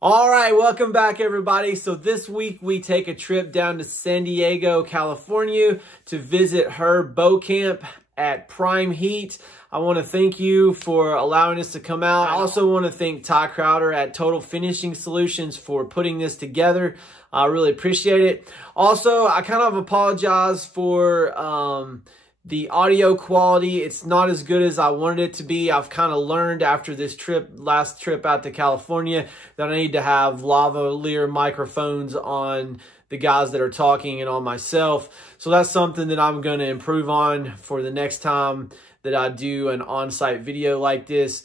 All right, welcome back everybody. So this week we take a trip down to San Diego, California to visit her Boekamp at Prime Heat. I want to thank you for allowing us to come out. I also want to thank Ty Crowder at Total Finishing Solutions for putting this together. I really appreciate it. Also, I kind of apologize for the audio quality. It's not as good as I wanted it to be. I've kind of learned after this last trip out to California, that I need to have lavalier microphones on the guys that are talking and on myself. So that's something that I'm going to improve on for the next time that I do an on-site video like this.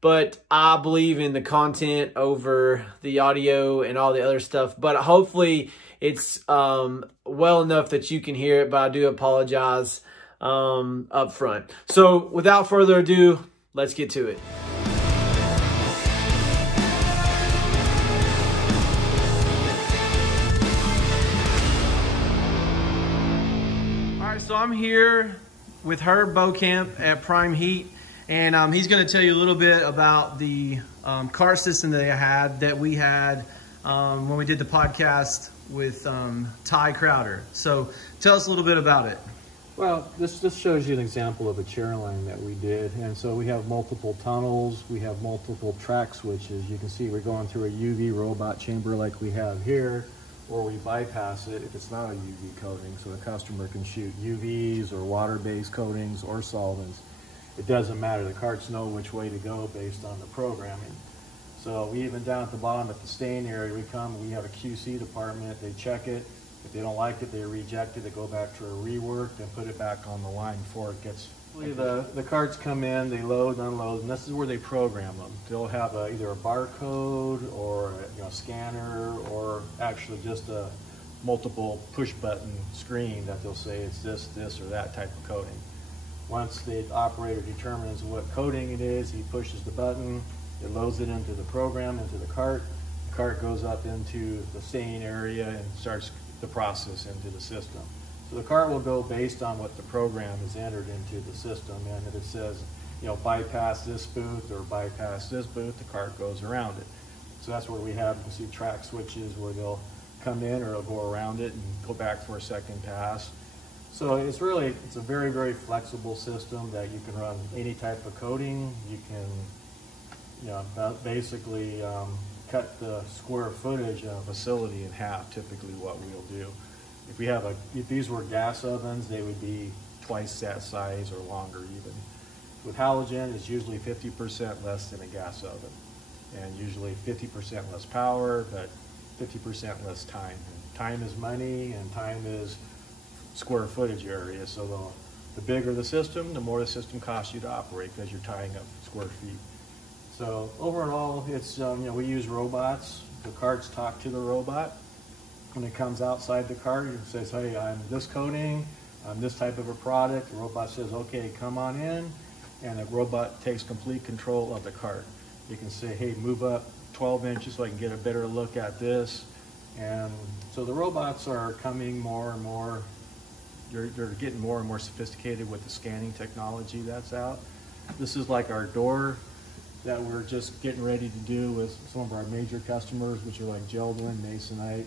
But I believe in the content over the audio and all the other stuff. But hopefully it's well enough that you can hear it, but I do apologize up front. So without further ado, let's get to it. All right, so I'm here with her Boekamp at Prime Heat, and he's going to tell you a little bit about the cart system that we had when we did the podcast with Ty Crowder. So tell us a little bit about it. Well, this just shows you an example of a chair line that we did. And so we have multiple tunnels, we have multiple track switches. You can see we're going through a UV robot chamber like we have here, or we bypass it if it's not a UV coating, so the customer can shoot UVs or water-based coatings or solvents. It doesn't matter, the carts know which way to go based on the programming. So we even down at the bottom at the stain area, we have a QC department, they check it. If they don't like it, they reject it, they go back to a rework and put it back on the line before it gets... The carts come in, they load and unload, and this is where they program them. They'll have either a barcode or a scanner, or actually just a multiple push button screen that they'll say it's this, or that type of coating. Once the operator determines what coating it is, he pushes the button, it loads it into the program, into the cart. The cart goes up into the stain area and starts the process into the system. So the cart will go based on what the program is entered into the system, and if it says, bypass this booth or bypass this booth, the cart goes around it. So that's where we have, you can see track switches where they'll come in or they'll go around it and go back for a second pass. So it's a very, very flexible system that you can run any type of coating. You can, basically cut the square footage of a facility in half, typically what we'll do. If these were gas ovens, they would be twice that size or longer even. With halogen, it's usually 50% less than a gas oven, and usually 50% less power, but 50% less time. And time is money, and time is square footage area. So the bigger the system, the more the system costs you to operate because you're tying up square feet. So overall, it's we use robots. The carts talk to the robot. When it comes outside the cart, it says, "Hey, I'm this coating, I'm this type of a product." The robot says, "Okay, come on in," and the robot takes complete control of the cart. You can say, "Hey, move up 12 inches so I can get a better look at this." And so the robots are coming more and more. They're getting more and more sophisticated with the scanning technology that's out. This is like our door that we're just getting ready to do with some of our major customers, which are like Geldwin, Masonite.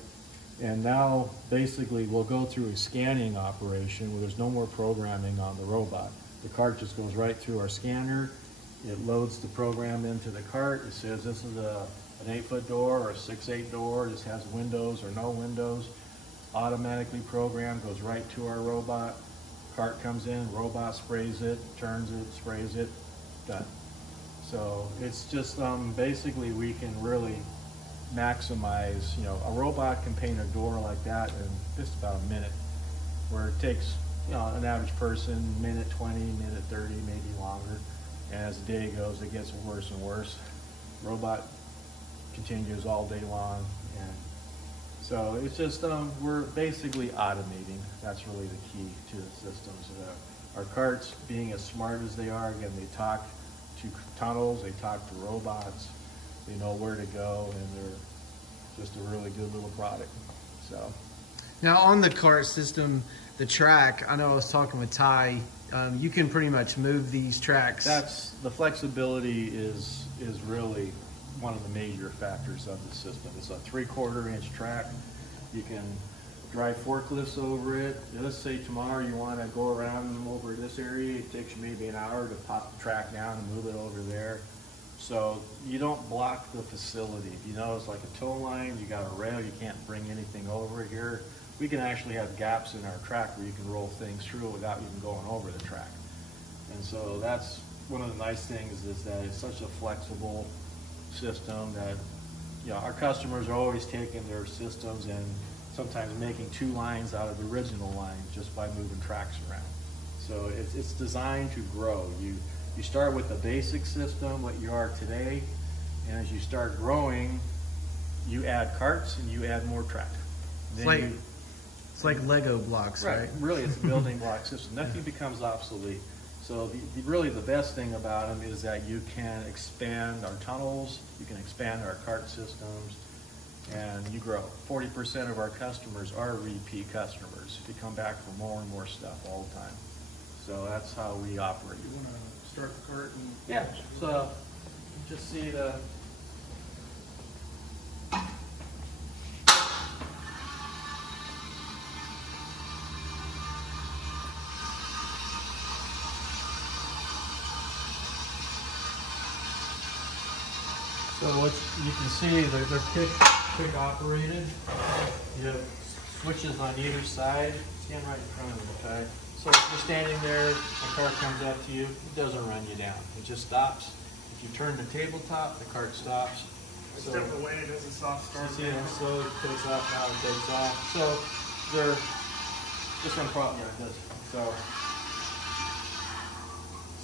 And now basically we'll go through a scanning operation where there's no more programming on the robot. The cart just goes right through our scanner. It loads the program into the cart. It says this is an 8-foot door or a 6'8" door. This has windows or no windows. Automatically programmed, goes right to our robot. Cart comes in, robot sprays it, turns it, sprays it, done. So it's just basically we can really maximize, a robot can paint a door like that in just about a minute, where it takes, an average person, minute 20, minute 30, maybe longer. And as the day goes, it gets worse and worse. Robot continues all day long. And so it's just, we're basically automating. That's really the key to the systems. Our carts, being as smart as they are, again, they talk to tunnels, they talk to robots, they know where to go, and they're just a really good little product. So now on the cart system, the track, I know I was talking with Ty, you can pretty much move these tracks. That's the flexibility is really one of the major factors of the system. It's a 3/4 inch track. You can drive forklifts over it. Let's say tomorrow you want to go around over this area. It takes you maybe an hour to pop the track down and move it over there. So you don't block the facility. If you notice, like a tow line, you got a rail, you can't bring anything over here. We can actually have gaps in our track where you can roll things through without even going over the track. And so that's one of the nice things, is that it's such a flexible system that, you know, our customers are always taking their systems and sometimes making 2 lines out of the original line just by moving tracks around. So it's designed to grow. You start with the basic system, what you are today, and as you start growing, you add carts and you add more track. It's like Lego blocks, right? Really, it's a building block system. Nothing becomes obsolete. So really the best thing about them is that you can expand our tunnels, you can expand our cart systems, and you grow. 40% of our customers are repeat customers. They come back for more and more stuff all the time. So that's how we operate. You want to start the cart? And yeah, so just see the... So what you can see, they're kick operated. You have switches on either side. Stand right in front of them, okay? So if you're standing there, the car comes up to you, it doesn't run you down. It just stops. If you turn the tabletop, the cart stops. So step away, it does a soft start. You see it slowly takes off, now it takes off. So they're just gonna prop, yeah, it does.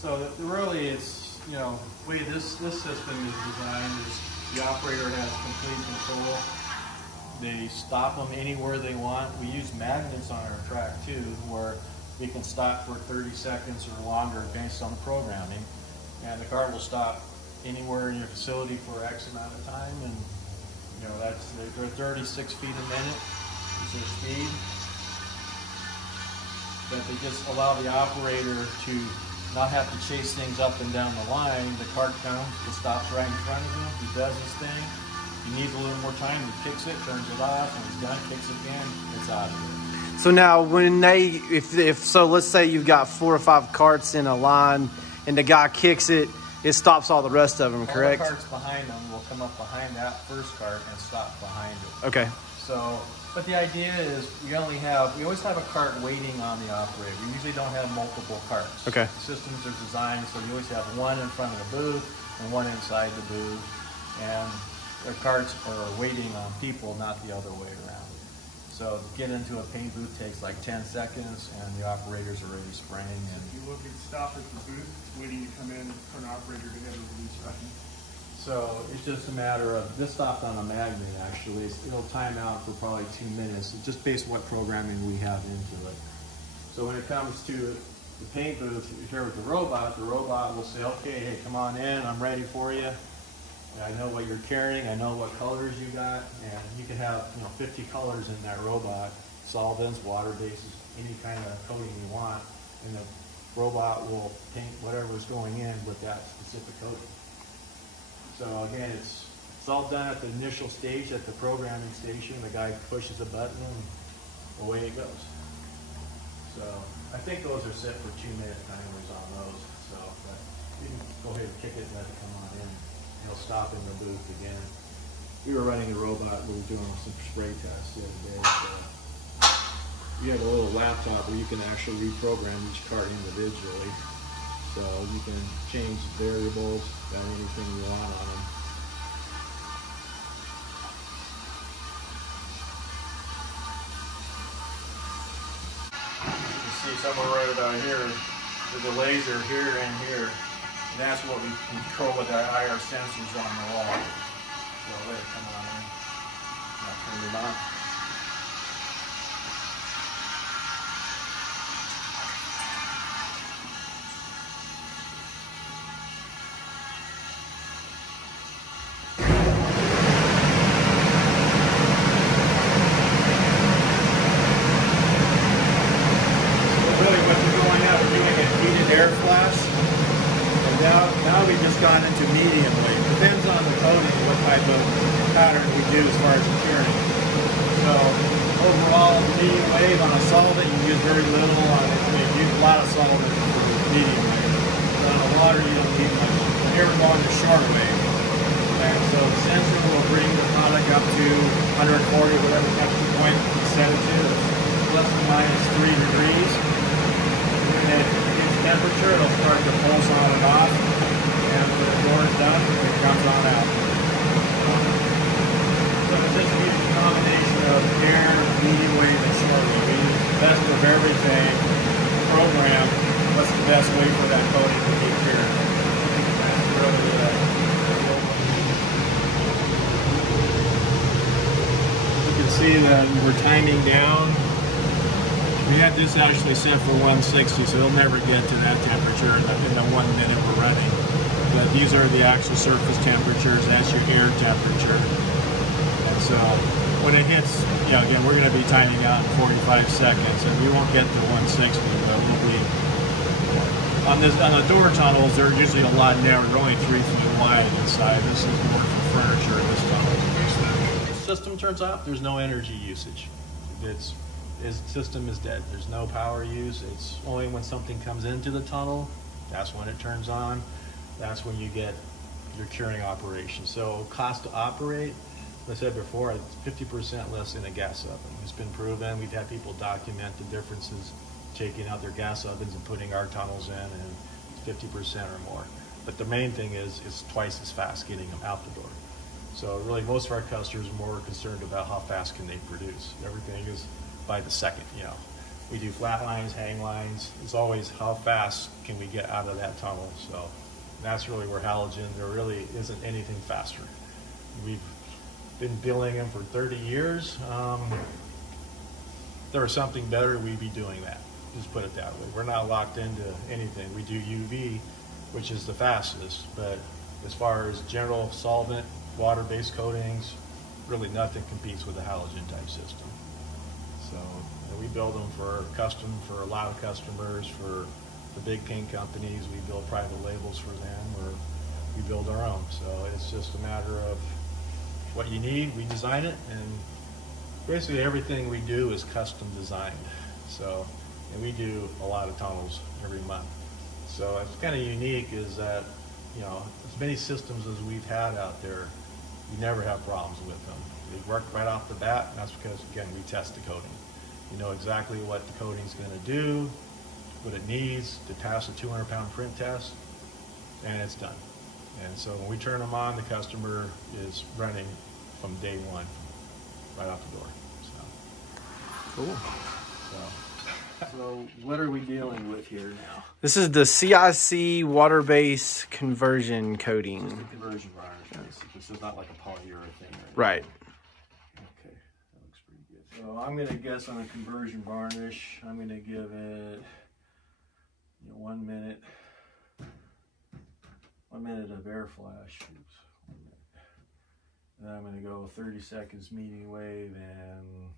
So really it's, you know, the way this system is designed is the operator has complete control. They stop them anywhere they want. We use magnets on our track too, where we can stop for 30 seconds or longer based on the programming. And the car will stop anywhere in your facility for X amount of time. And you know, they're 36 feet a minute is their speed. But they just allow the operator to not have to chase things up and down the line. The cart comes, it stops right in front of him, he does his thing. He needs a little more time, he kicks it, turns it off, when he's done, kicks it again, it's out of there. So now when so let's say you've got 4 or 5 carts in a line and the guy kicks it, it stops all the rest of them, correct? All the carts behind them will come up behind that first cart and stop behind it. Okay. So, but the idea is we always have a cart waiting on the operator. We usually don't have multiple carts. Okay. The systems are designed so you always have one in front of the booth and one inside the booth. And the carts are waiting on people, not the other way around. So to get into a paint booth takes like 10 seconds and the operators are already spraying. And if you look at stop at the booth, it's waiting to come in for an operator to get a release button. So it's just a matter of, this stopped on a magnet actually. It'll time out for probably 2 minutes, just based on what programming we have into it. So when it comes to the paint booth here with the robot will say, okay, hey, come on in, I'm ready for you. I know what you're carrying, I know what colors you got, and you can have 50 colors in that robot, solvents, water bases, any kind of coating you want, and the robot will paint whatever's going in with that specific coating. So again, it's all done at the initial stage, at the programming station. The guy pushes a button and away it goes. So I think those are set for 2-minute timers on those. So but you can go ahead and kick it and let it come on in. It'll stop in the booth again. We were running the robot, we were doing some spray tests the other day. So you have a little laptop where you can actually reprogram each cart individually. So you can change variables, got anything you want on them. You can see somewhere right about here, there's a laser here and here. And that's what we control with our IR sensors on the wall. So let it come on in. Now turn it on. Air flash, and now we've just gone into medium weight. Depends on the coating, we do as far as curing. So overall, medium wave on a solvent, you use very little. You use a lot of solvent for medium wave. But on a water, you don't need much. But here we're going to short wave. And so the sensor will bring the product up to 140, whatever temperature point you set it to. It's plus or minus 3 degrees. When it hits temperature, it'll start to pulse on and off. And when the door is done, it comes on out. So it's just a combination of air, medium wave, and short wave. We use the best of everything. Program what's the best way for that coating to be cured. You can see that we're timing down. We had this actually set for 160, so it'll never get to that temperature in the 1 minute we're running. But these are the actual surface temperatures. That's your air temperature. And so when it hits, again, we're going to be timing out in 45 seconds, and we won't get to 160, but we'll be on the door tunnels. They're usually a lot narrower. They're only 3 feet wide inside. This is more for furniture in this tunnel. The system turns off. There's no energy usage. Its system is dead. There's no power use. It's only when something comes into the tunnel, that's when it turns on. That's when you get your curing operation. So cost to operate, as I said before, it's 50% less than a gas oven. It's been proven. We've had people document the differences taking out their gas ovens and putting our tunnels in, and 50% or more. But the main thing is it's twice as fast getting them out the door. So really most of our customers are more concerned about how fast can they produce. Everything is by the second, We do flat lines, hang lines. It's always how fast can we get out of that tunnel. So that's really where halogen, there really isn't anything faster. We've been billing them for 30 years. If there was something better, we'd be doing that. Just put it that way. We're not locked into anything. We do UV, which is the fastest, but as far as general solvent, water-based coatings, really nothing competes with a halogen type system. So we build them for custom, for a lot of customers, for the big paint companies. We build private labels for them, or we build our own. So it's just a matter of what you need, we design it, and basically everything we do is custom designed. So, and we do a lot of tunnels every month. So it's kind of unique is that, as many systems as we've had out there, we never have problems with them. They work right off the bat, and that's because, again, we test the coating. You know exactly what the coating's going to do, what it needs to pass a 200-pound print test, and it's done. And so when we turn them on, the customer is running from day one, right out the door. So. Cool. So what are we dealing with here now? This is the CIC water-based conversion coating. Just a conversion varnish, basically. So it's not like a polyurethane. Right. Okay, that looks pretty good. So I'm going to guess on a conversion varnish, I'm going to give it 1 minute. 1 minute of air flash. Oops, 1 minute. Then I'm going to go 30 seconds medium wave, and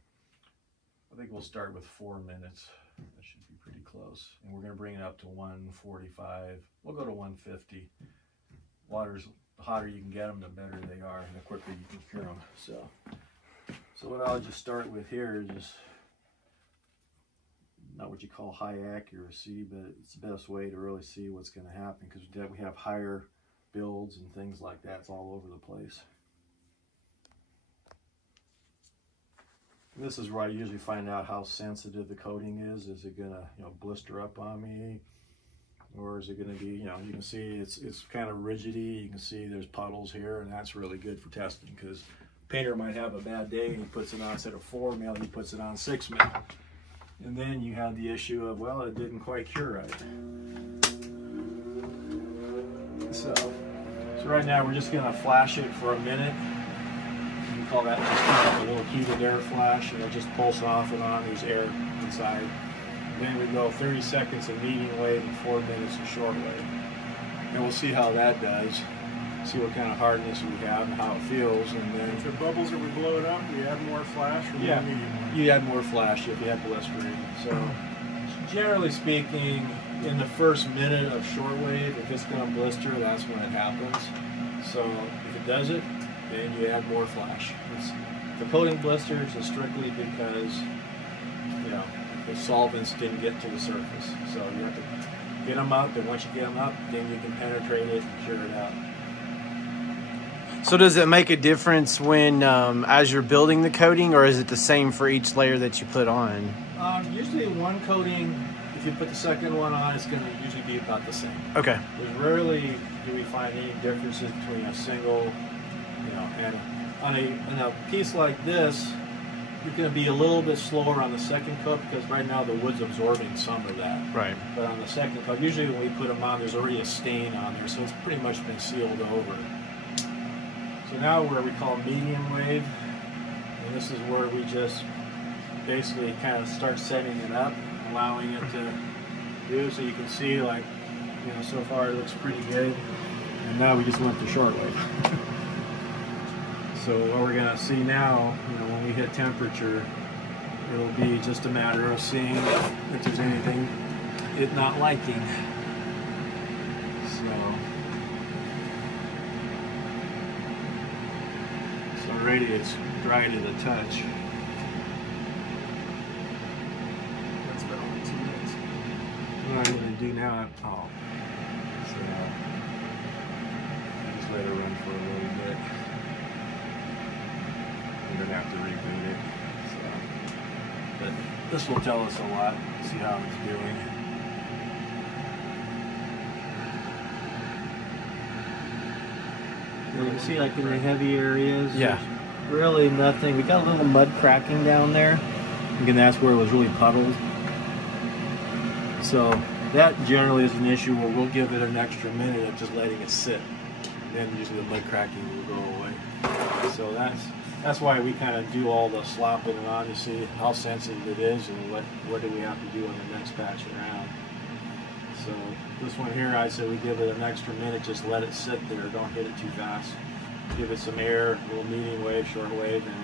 I think we'll start with 4 minutes. That should be pretty close. And we're going to bring it up to 145. We'll go to 150. The hotter you can get them, the better they are, and the quicker you can cure them. So what I'll just start with here is just not what you call high accuracy, but it's the best way to really see what's going to happen, because we have higher builds and things like that. It's all over the place. And this is where I usually find out how sensitive the coating is. Is it going to blister up on me, or is it going to be, you can see it's kind of rigidy. You can see there's puddles here, and that's really good for testing, because painter might have a bad day and he puts it on, instead of 4 mil, he puts it on 6 mil. And then you have the issue of, well, it didn't quite cure right. So right now we're just gonna flash it for a minute. We call that just kind of a little heated air flash. It'll just pulse off and on, there's air inside. And then we go 30 seconds of medium wave and 4 minutes of short wave. And we'll see how that does. See what kind of hardness we have and how it feels, and then if it bubbles or we blow it up, we add more flash or more medium. You add more flash if you have blistering. So generally speaking, in the first minute of shortwave, if it's going to blister, that's when it happens. So if it does it, and you add more flash. The coating blisters is strictly because, you know, the solvents didn't get to the surface. So you have to get them up, and once you get them up, then you can penetrate it and cure it out. So does it make a difference when, as you're building the coating, or is it the same for each layer that you put on? Usually one coating, if you put the second one on, it's going to usually be about the same. Okay. There's rarely do we find any differences between a single, you know, and on a piece like this, you're going to be a little bit slower on the second coat because right now the wood's absorbing some of that. Right. But on the second coat, usually when we put them on, there's already a stain on there, so it's pretty much been sealed over. So now where we call medium wave, and this is where we just basically kind of start setting it up, allowing it to do, so you can see, like, you know, so far it looks pretty good. And now we just went to short wave. So what we're gonna see now, you know, when we hit temperature, it'll be just a matter of seeing if there's anything it not liking. So already it's dry to the touch. That's about only 2 minutes. What I'm going to do now, so just let it run for a little bit. We're going to have to reboot it. So, but this will tell us a lot, see how it's doing. You can see, like, in the heavy areas, Yeah. really nothing. We got a little mud cracking down there. Again, that's where it was really puddled. So that generally is an issue where we'll give it an extra minute of just letting it sit. And then usually the mud cracking will go away. So that's why we kind of do all the slopping it on to see how sensitive it is and what do we have to do on the next batch around. So this one here, I say we give it an extra minute, just let it sit there, don't hit it too fast. Give it some air, a little medium wave, short wave, and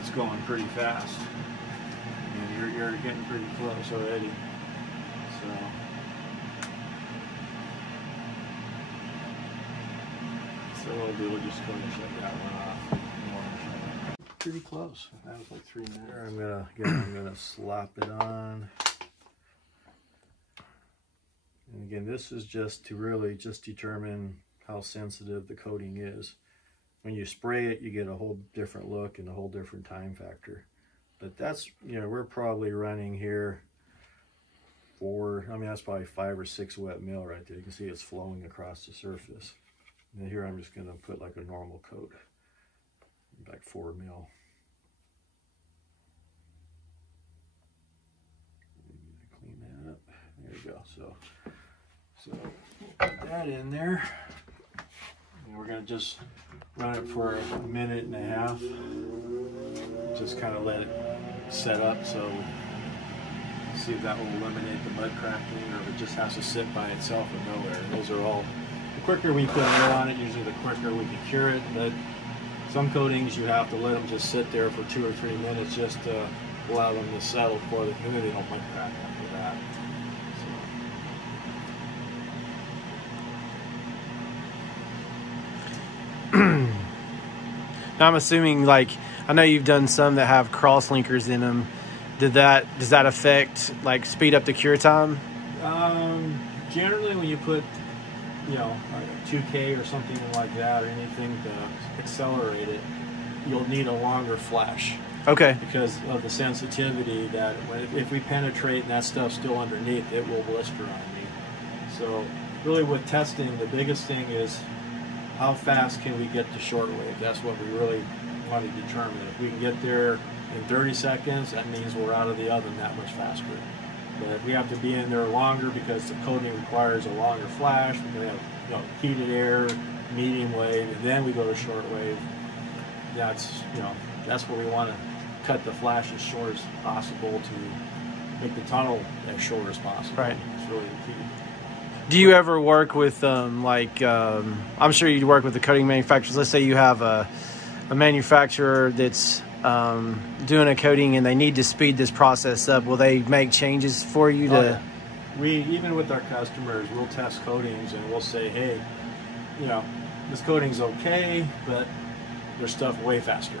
it's going pretty fast. And you're getting pretty close already. So what we'll do, we'll just go and shut that one off. Pretty close. That was like 3 minutes. I'm gonna slop it on. And again, this is just to really just determine how sensitive the coating is. When you spray it, you get a whole different look and a whole different time factor. But that's, you know, we're probably running here that's probably 5 or 6 wet mil right there. You can see it's flowing across the surface. And here I'm just gonna put like a normal coat, like 4 mil. Clean that up. There you go. So put that in there. And we're gonna just run it for a minute and a half. Just kind of let it set up, so see if that will eliminate the mud cracking, or if it just has to sit by itself and nowhere. Those are all, the quicker we put air on it, usually the quicker we can cure it. But some coatings you have to let them just sit there for 2 or 3 minutes just to allow them to settle before they don't mud crack after that. Now I'm assuming, like, I know you've done some that have cross linkers in them. Does that affect, like, speed up the cure time? Generally, when you put, you know, like a 2K or something like that, or anything to accelerate it, you'll need a longer flash. Okay. Because of the sensitivity that if we penetrate and that stuff's still underneath, it will blister on me. So really with testing, the biggest thing is how fast can we get to short wave? That's what we really want to determine. If we can get there in 30 seconds, that means we're out of the oven that much faster. But if we have to be in there longer because the coating requires a longer flash, we can have, you know, heated air, medium wave, and then we go to short wave. That's where we want to cut the flash as short as possible to make the tunnel as short as possible. Right. It's really the key. Do you ever work with, I'm sure you work with the coating manufacturers. Let's say you have a manufacturer that's doing a coating and they need to speed this process up. Will they make changes for you to? Oh, yeah. We, even with our customers, we'll test coatings and we'll say, hey, you know, this coating's okay, but their stuff way faster.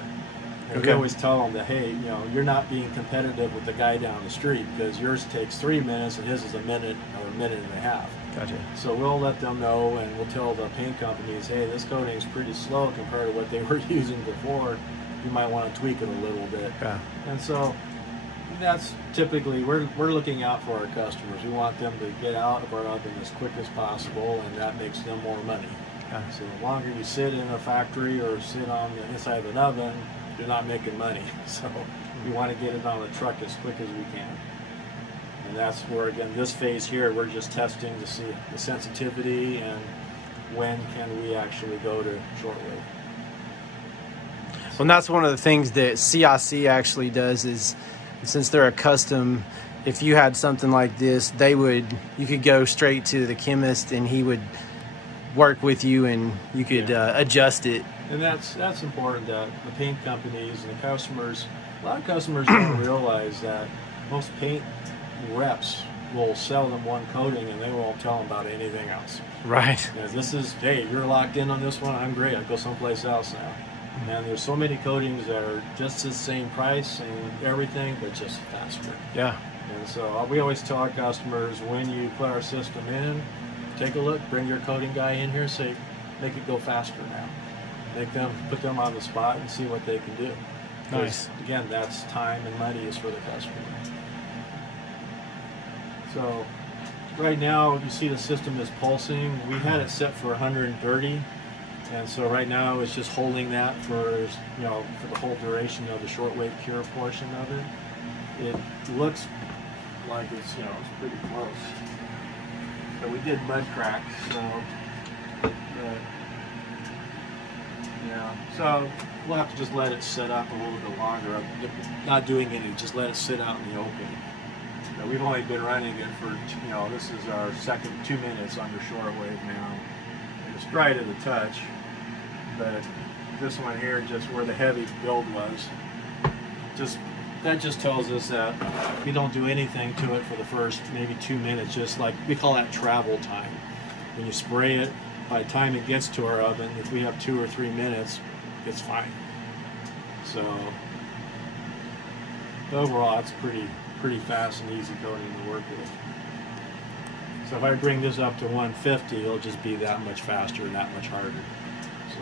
And Okay. we always tell them that, hey, you know, you're not being competitive with the guy down the street because yours takes 3 minutes and his is a minute or a minute and a half. Gotcha. So we'll let them know, and we'll tell the paint companies, hey, this coating is pretty slow compared to what they were using before. You might want to tweak it a little bit. Yeah. And so that's typically, we're looking out for our customers. We want them to get out of our oven as quick as possible, and that makes them more money. Yeah. So the longer you sit in a factory or sit on the inside of an oven, you're not making money. So we want to get it on the truck as quick as we can. And that's where, again, this phase here, we're just testing to see the sensitivity and when can we actually go to shortwave. Well, and that's one of the things that CIC actually does is, since they're a custom, if you had something like this, you could go straight to the chemist and he would work with you and you could adjust it. And that's important, that the paint companies and the customers, a lot of customers don't realize that most paint reps will sell them one coating and they won't tell them about anything else. Right. Because this is, hey, you're locked in on this one, I'm great, I'll go someplace else now. And there's so many coatings that are just the same price and everything, but just faster. Yeah. And so we always tell our customers, when you put our system in, take a look, bring your coating guy in here, say, make it go faster now. Put them on the spot and see what they can do. Nice. Again, that's time and money is for the customer. So right now, you see the system is pulsing. We had it set for 130. And so right now it's just holding that for, you know, for the whole duration of the shortwave cure portion of it. It looks like it's, you know, it's pretty close. But we did mud crack, so yeah. So we'll have to just let it sit up a little bit longer. Not doing any, just let it sit out in the open. Now, we've only been running it for, you know, this is our second 2 minutes under shortwave now. It's dry to the touch, but this one here, just where the heavy build was, that just tells us that we don't do anything to it for the first maybe 2 minutes, just like we call that travel time. When you spray it, by the time it gets to our oven, if we have 2 or 3 minutes, it's fine. So overall, it's pretty fast and easy coating to work with. So if I bring this up to 150, it'll just be that much faster and that much harder. So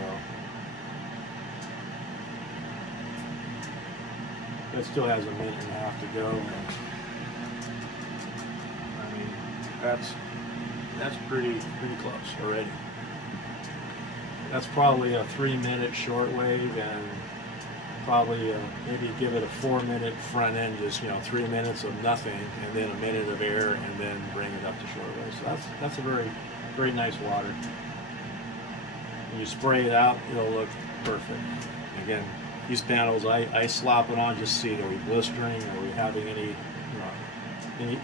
that still has a minute and a half to go. I mean, that's pretty close already. That's probably a 3-minute shortwave, and probably maybe give it a 4-minute front end, just, you know, 3 minutes of nothing, and then a minute of air, and then bring it up to shortwave. So that's a very nice water. When you spray it out, it'll look perfect. Again, these panels, I slop it on just to see, are we blistering, are we having any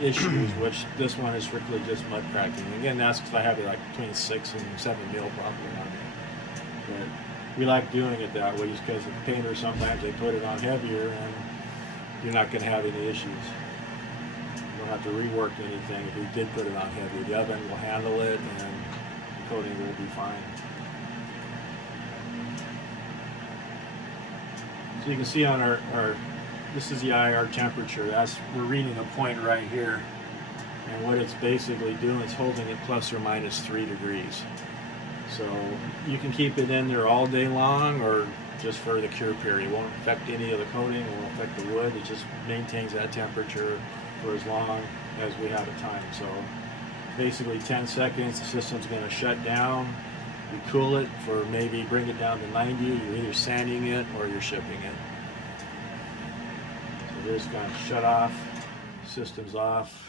issues, which this one is strictly just mud cracking. Again, that's because I have it like between 6 and 7 mil probably on it. But we like doing it that way just because the painters, sometimes they put it on heavier and you're not going to have any issues. You don't have to rework anything if we did put it on heavy. The oven will handle it and the coating will be fine. So you can see on our this is the IR temperature. We're reading a point right here, and what it's basically doing is holding it plus or minus 3 degrees. So you can keep it in there all day long, or just for the cure period. It won't affect any of the coating, it won't affect the wood. It just maintains that temperature for as long as we have a time. So basically 10 seconds, the system's going to shut down. You cool it for maybe bring it down to 90. You're either sanding it or you're shipping it. So there's going to shut off, system's off.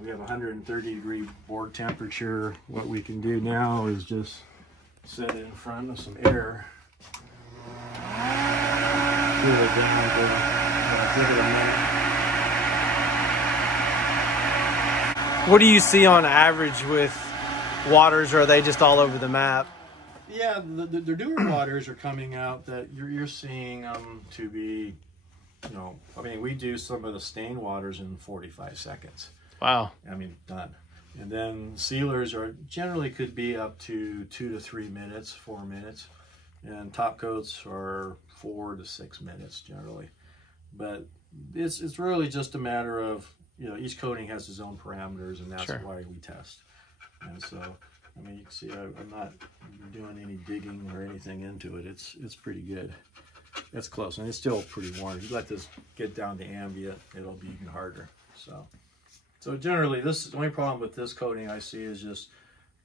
We have 130 degree board temperature. What we can do now is just set it in front of some air. Cool it down to give it a minute. What do you see on average with waters, or are they just all over the map? Yeah, the newer waters are coming out that you're seeing to be, you know, I mean, we do some of the stain waters in 45 seconds. Wow. I mean, done. And then sealers are generally could be up to 2 to 3 minutes, 4 minutes. and top coats are 4 to 6 minutes generally. But it's really just a matter of, you know, each coating has its own parameters, and that's why we test. And so, I mean, you can see I'm not doing any digging or anything into it. It's pretty good. It's close, and it's still pretty warm. If you let this get down to ambient, it'll be even harder. So generally, this the only problem with this coating I see is just,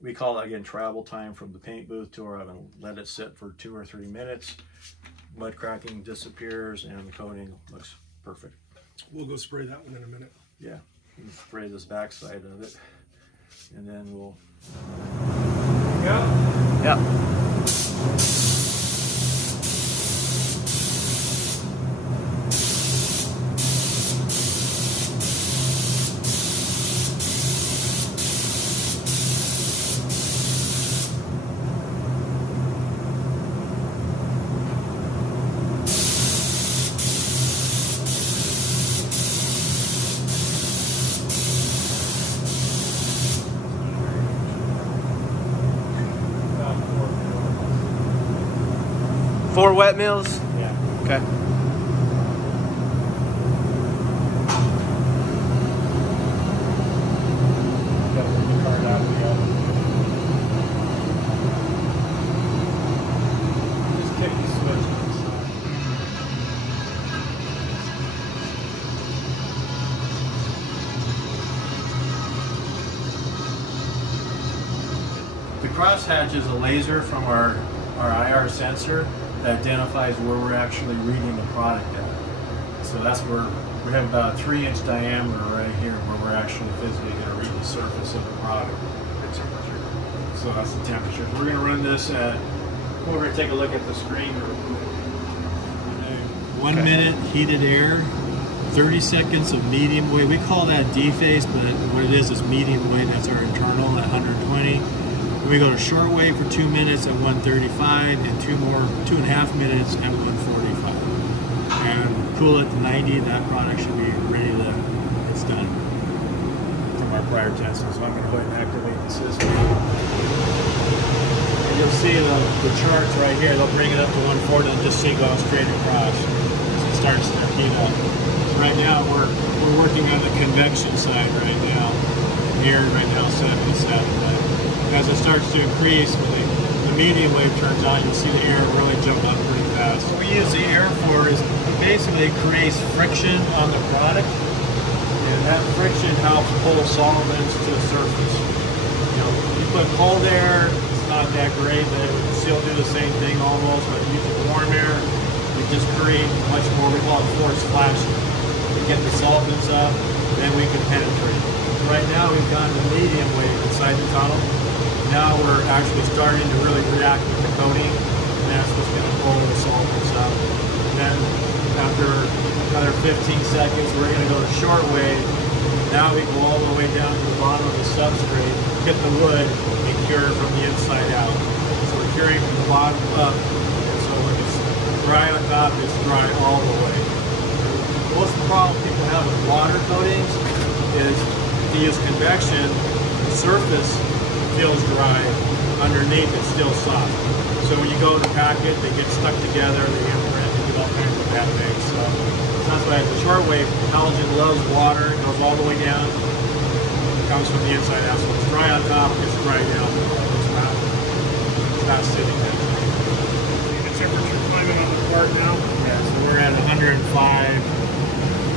we call it, again, travel time from the paint booth to our oven. Let it sit for 2 or 3 minutes. Mud cracking disappears, and the coating looks perfect. We'll go spray that one in a minute. Yeah, you can spray this backside of it, and then we'll. Go. Yeah. Four wet mills? Yeah. Okay. Just kick the switch on the side. The crosshatch is a laser from our IR sensor that identifies where we're actually reading the product at. So that's where we have about a 3-inch diameter right here where we're actually physically going to read the surface of the product. The temperature. So that's the temperature. We're going to run this at, we're going to take a look at the screen. 1 minute heated air, 30 seconds of medium weight. We call that D-phase, but what it is medium weight. That's our internal at 120. We go to short wave for 2 minutes at 135 and 2.5 minutes at 145. And cool it to 90, that product should be ready to, it's done from our prior testing. So I'm going to go ahead and activate the system. And you'll see the charts right here, they'll bring it up to 140 and just see go straight across as it starts to heat up. So right now we're working on the convection side right now. Here right now 77. As it starts to increase, when the medium wave turns on, you'll see the air really jump up pretty fast. What we use the air for is basically creates friction on the product, and that friction helps pull solvents to the surface. You know, you put cold air, it's not that great, but it would still do the same thing almost, but you use warm air, you just create much more, we call it force flashing. We get the solvents up, then we can penetrate. Right now we've gone to medium wave inside the tunnel. Now we're actually starting to really react with the coating, and that's what's going to pull the solvents up. And then after another 15 seconds, we're going to go to short wave. Now we go all the way down to the bottom of the substrate, hit the wood, and cure it from the inside out. So we're curing from the bottom up, and so when it's dry on top, it's dry all the way. Most of the problem people have with water coatings is if you use convection, the surface feels dry, underneath it's still soft. So when you go to pack it, they get stuck together, they imprint, they do all kinds of bad things. So that's why the short wave halogen loves water, it goes all the way down, it comes from the inside out. So it's dry on top, it's dry down, it's not sitting there. The temperature climbing on the part now. Yeah, so we're at 105.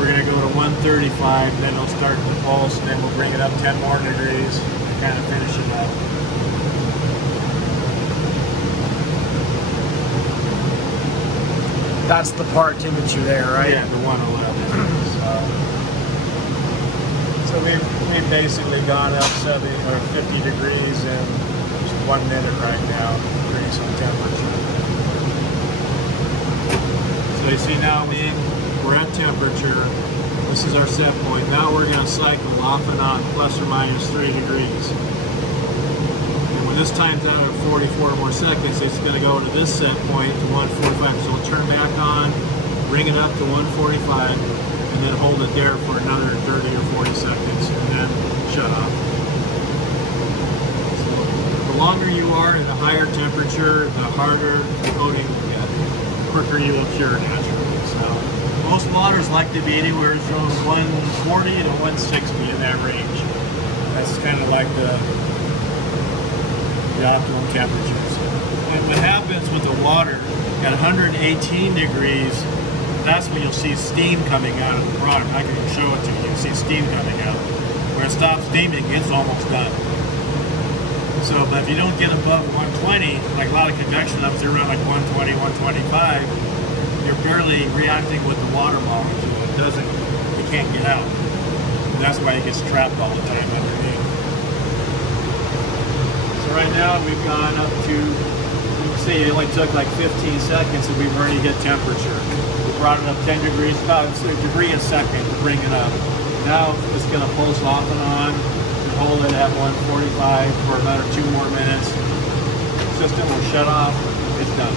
We're going to go to 135, then it'll start to pulse, and then we'll bring it up 10 more degrees. Kind of finish it up. That's the part temperature there, right? Yeah, the 111. So we've basically gone up 70 or 50 degrees in just 1 minute right now, increasing temperature. So you see now we're at temperature. This is our set point. Now we're going to cycle off and on plus or minus 3 degrees. And when this time's out at 44 more seconds, it's going to go to this set point to 145. So we'll turn back on, bring it up to 145, and then hold it there for another 30 or 40 seconds, and then shut off. So the longer you are at a higher temperature, the harder the coating will get, the quicker you will cure naturally. So most waters like to be anywhere from 140 to 160 in that range. That's kind of like the optimum temperatures. And what happens with the water at 118 degrees, that's when you'll see steam coming out of the product. I can show it to you. You see steam coming out. Where it stops steaming, it's almost done. So, but if you don't get above 120, like a lot of convection ovens, they're around like 120, 125, you're barely reacting with the water molecule. It doesn't, you can't get out. And that's why it gets trapped all the time underneath. So right now we've gone up to, you can see it only took like 15 seconds and we've already hit temperature. We brought it up 10 degrees, about a degree a second to bring it up. Now it's going to pulse off and on. You hold it at 145 for another 2 more minutes. The system will shut off. It's done.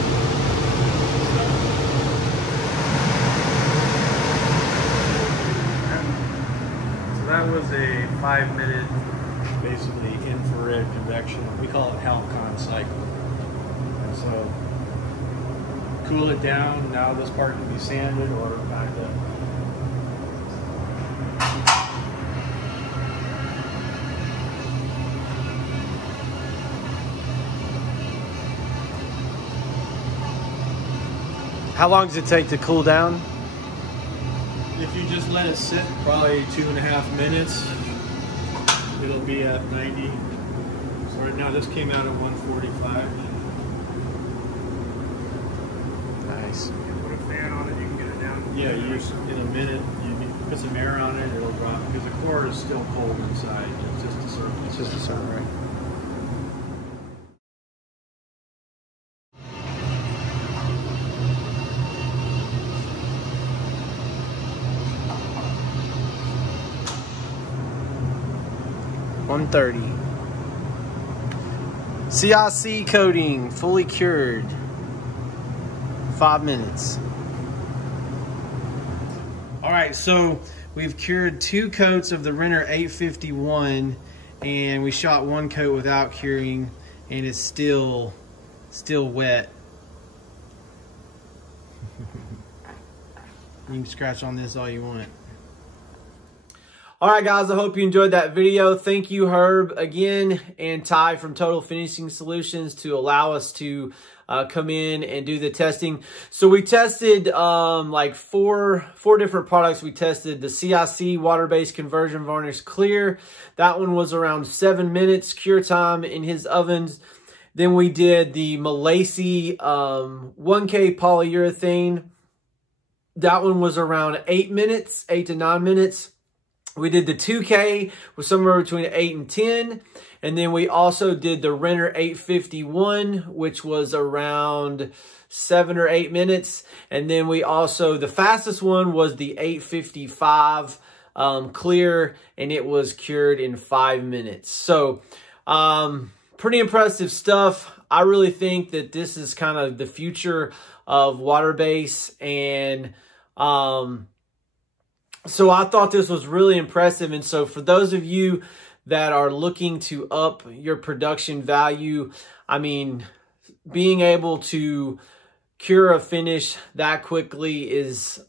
So that was a 5-minute, basically infrared convection. We call it Halcon cycle. And so cool it down. Now this part can be sanded or backed up. How long does it take to cool down? If you just let it sit, probably 2.5 minutes, it'll be at 90. So right now this came out at 145. Nice. Put a fan on it, you can get it down. Yeah, in a minute, you can put some air on it, it'll drop, because the core is still cold inside. It's just the surface. It's just the sun, right? $130. CIC coating, fully cured. 5 minutes. All right, so we've cured 2 coats of the Renner 851, and we shot 1 coat without curing, and it's still wet. You can scratch on this all you want. All right, guys, I hope you enjoyed that video. Thank you, Herb, again, and Ty from Total Finishing Solutions to allow us to come in and do the testing. So we tested like four different products. We tested the CIC Water-Based Conversion Varnish Clear. That one was around 7 minutes cure time in his ovens. Then we did the Milesi 1K polyurethane. That one was around 8 minutes, 8 to 9 minutes. We did the 2K, was somewhere between 8 and 10. And then we also did the Renner 851, which was around 7 or 8 minutes. And then we also, the fastest one was the 855 clear, and it was cured in 5 minutes. So, pretty impressive stuff. I really think that this is kind of the future of water-based, and so I thought this was really impressive. And so for those of you that are looking to up your production value, I mean, being able to cure a finish that quickly is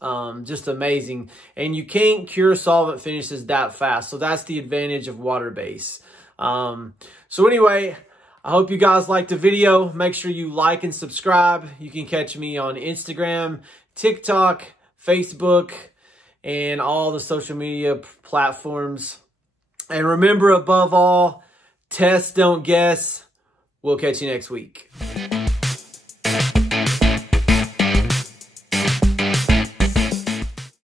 just amazing. And you can't cure solvent finishes that fast. So that's the advantage of water-based. So anyway, I hope you guys liked the video. Make sure you like and subscribe. You can catch me on Instagram, TikTok, Facebook, and all the social media platforms. And remember, above all, test, don't guess. We'll catch you next week.